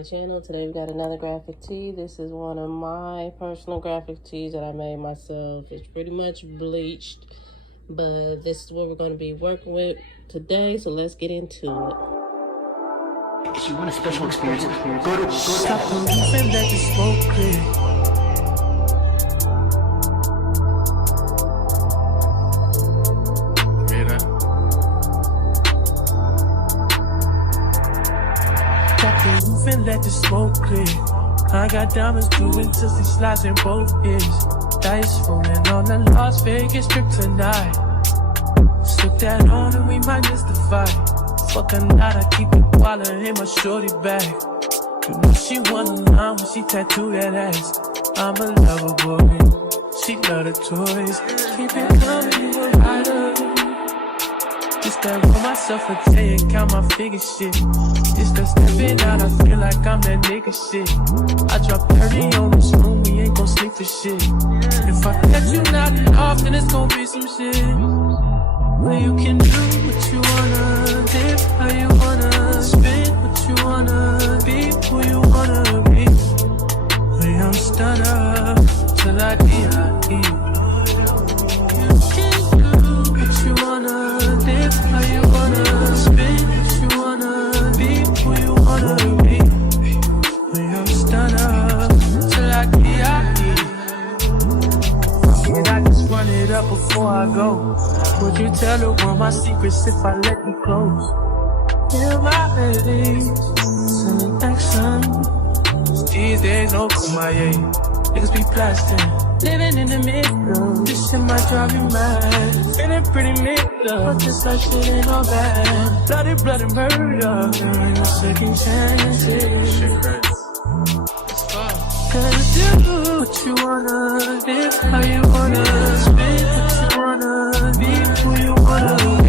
my channel. Today we got another graphic tee. This is one of my personal graphic tees that I made myself. It's pretty much bleached, but this is what we're going to be working with today, so let's get into it. If you want a special experience, go to Stop the roof and let the smoke clear. Stop the roof and let the smoke clear. I got diamonds doing tussie slides in both ears. Dice rolling on the Las Vegas strip tonight. Slip that on and we might miss the fight. Fuck a night, I keep the wallet in my shorty bag. You know she wanna line when she tattoo that ass. I'm a lover boy, she love the toys. Keep it coming, you a rider. Just that roll myself a day and count my figure shit. Just that stepping out, I feel like I'm that nigga shit. I drop 30 on this room, we ain't gon' sleep for shit. If I catch you nodding off, then it's gon' be some shit. Where you can do what you wanna, live how you wanna, spin what you wanna, be who you wanna be. We don't start up till I D.I.E. You can do what you wanna, live how you wanna, spin what you wanna, be who you wanna be. We don't start up till I D.I.E. And I just run it up before I go. Would you tell the world my secrets if I let you close? Feel my headaches, sending action. These days no kumaye, niggas be blasting. Living in the middle, this shit might drive you mad. Feeling pretty middle, but this life shit ain't all bad. Bloody murder, there ain't no second chances. Shit crazy. Cause do what you wanna, live how you wanna, spin what you wanna, be who you wanna be.